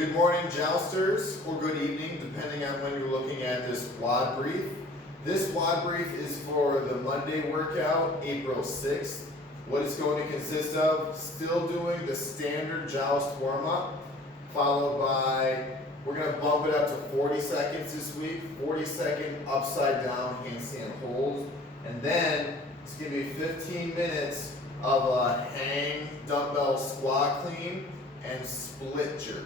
Good morning, jousters, or good evening, depending on when you're looking at this WOD brief. This WOD brief is for the Monday workout, April 6th. What it's going to consist of, still doing the standard joust warm-up, followed by, we're going to bump it up to 40 seconds this week, 40-second upside down handstand holds, and then it's going to be 15 minutes of a hang dumbbell squat clean and split jerk.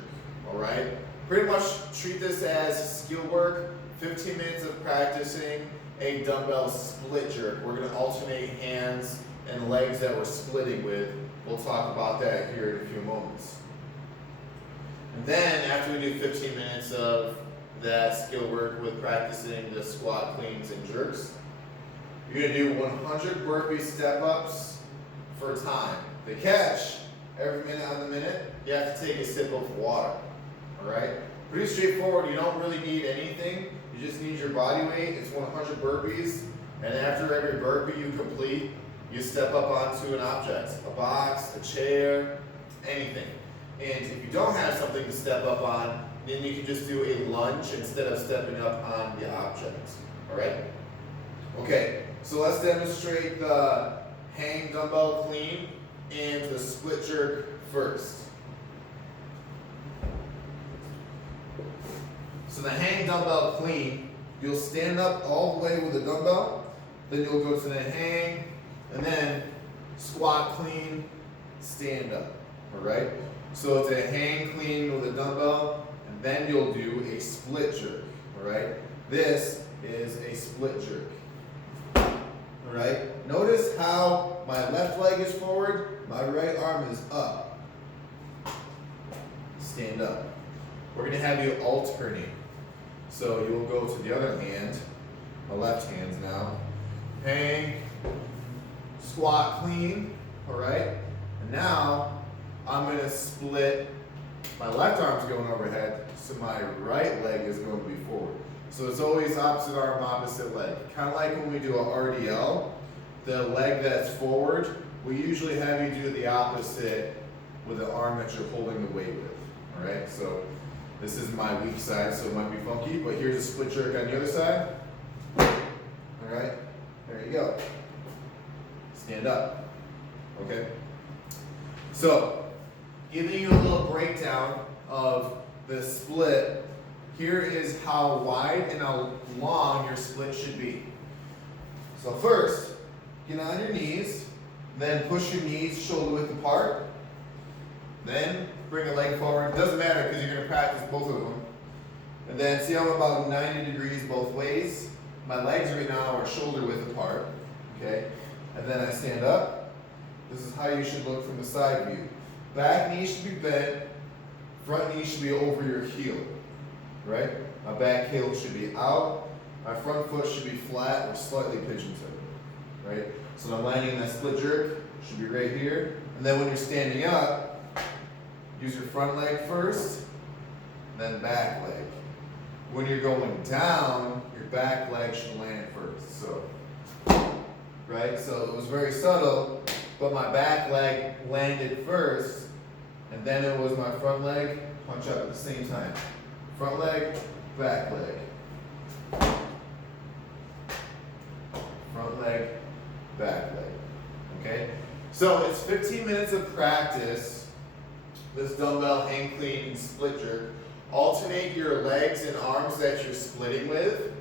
All right, pretty much treat this as skill work, 15 minutes of practicing a dumbbell split jerk. We're going to alternate hands and legs that we're splitting with. We'll talk about that here in a few moments. And then after we do 15 minutes of that skill work with practicing the squat cleans and jerks, you're going to do 100 burpee step-ups for time. The catch, every minute on the minute, you have to take a sip of water. Alright? Pretty straightforward. You don't really need anything. You just need your body weight. It's 100 burpees. And after every burpee you complete, you step up onto an object. A box, a chair, anything. And if you don't have something to step up on, then you can just do a lunge instead of stepping up on the object. Alright? Okay, so let's demonstrate the hang dumbbell clean and the split jerk first. So the hang dumbbell clean, you'll stand up all the way with the dumbbell, then you'll go to the hang, and then squat clean, stand up, all right? So it's a hang clean with a dumbbell, and then you'll do a split jerk, all right? This is a split jerk, all right? Notice how my left leg is forward, my right arm is up. Stand up. We're gonna have you alternate. So you'll go to the other hand, my left hand now, hang, squat clean, all right? And now I'm gonna split, my left arm's going overhead, so my right leg is going to be forward. So it's always opposite arm, opposite leg. Kind of like when we do a RDL, the leg that's forward, we usually have you do the opposite with the arm that you're holding the weight with, all right? So this is my weak side, so it might be funky, but here's a split jerk on the other side. All right, there you go. Stand up, okay? So, giving you a little breakdown of the split, here is how wide and how long your split should be. So first, get on your knees, then push your knees shoulder width apart, then bring a leg forward. It doesn't matter because you're going to practice both of them. And then see how I'm about 90 degrees both ways. My legs right now are shoulder width apart. Okay? And then I stand up. This is how you should look from the side view. Back knee should be bent. Front knee should be over your heel. Right? My back heel should be out. My front foot should be flat or slightly pigeon-toed. Right? So when I'm landing in that split jerk, should be right here. And then when you're standing up, use your front leg first, then back leg. When you're going down, your back leg should land first. So, right? So it was very subtle, but my back leg landed first, and then it was my front leg, punch up at the same time. Front leg, back leg. Front leg, back leg. Okay? So it's 15 minutes of practice. This dumbbell hang clean and split jerk. Alternate your legs and arms that you're splitting with.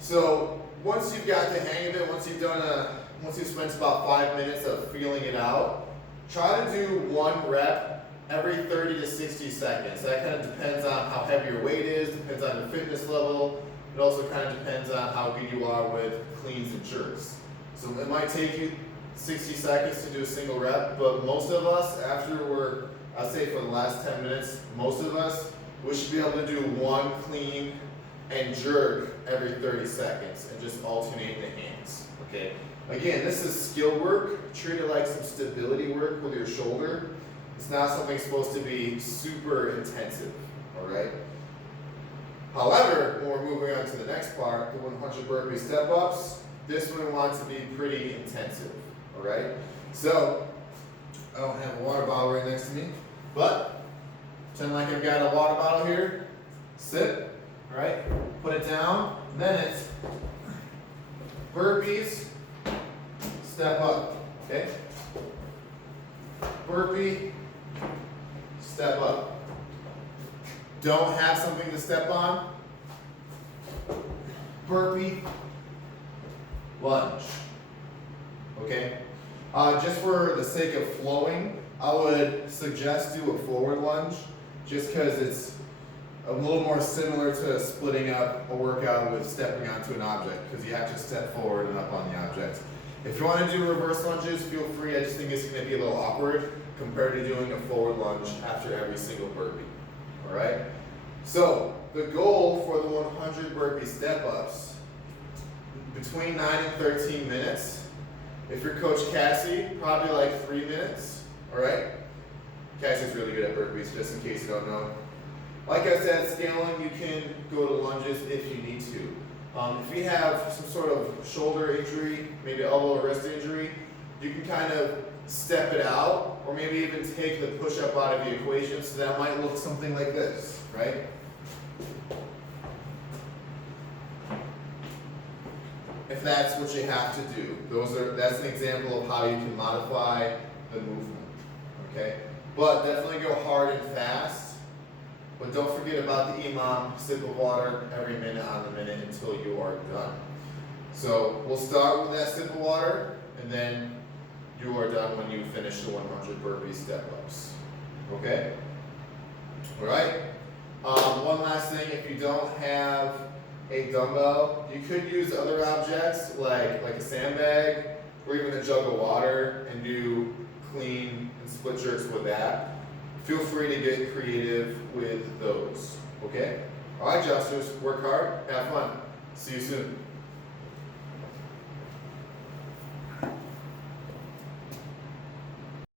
So once you've got the hang of it, once you've spent about 5 minutes of feeling it out, try to do one rep every 30 to 60 seconds. That kind of depends on how heavy your weight is, depends on your fitness level. It also kind of depends on how good you are with cleans and jerks. So it might take you 60 seconds to do a single rep, but most of us, after I'd say for the last 10 minutes, most of us, we should be able to do one clean and jerk every 30 seconds and just alternate the hands, okay? Again, this is skill work. Treat it like some stability work with your shoulder. It's not something supposed to be super intensive, all right? However, when we're moving on to the next part, the 100 burpee step-ups, this one wants to be pretty intensive, all right? So, I don't have a water bottle right next to me, but Pretend like I've got a water bottle here. Sip, all right? Put it down. Then it's burpees, step up, okay? Burpee, step up. Don't have something to step on. Burpee, lunge, okay? Just for the sake of flowing, I would suggest do a forward lunge, just because it's a little more similar to splitting up a workout with stepping onto an object, because you have to step forward and up on the object. If you want to do reverse lunges, feel free. I just think it's going to be a little awkward compared to doing a forward lunge after every single burpee. All right? So the goal for the 100 burpee step-ups, between 9 and 13 minutes. If you're Coach Cassie, probably like 3 minutes. All right? Cassie's really good at burpees, just in case you don't know. Like I said, scaling, you can go to lunges if you need to. If you have some sort of shoulder injury, maybe elbow or wrist injury, you can kind of step it out, or maybe even take the push-up out of the equation, so that might look something like this, right? If that's what you have to do. That's an example of how you can modify the movement, okay? But definitely go hard and fast. But don't forget about the EMOM, sip of water every minute on the minute until you are done. So we'll start with that sip of water, and then you are done when you finish the 100 burpee step-ups. Okay? All right? One last thing, if you don't have a dumbbell, you could use other objects like a sandbag or even a jug of water and do clean and split jerks with that. Feel free to get creative with those, okay? All right, Jousters, work hard, have fun. See you soon.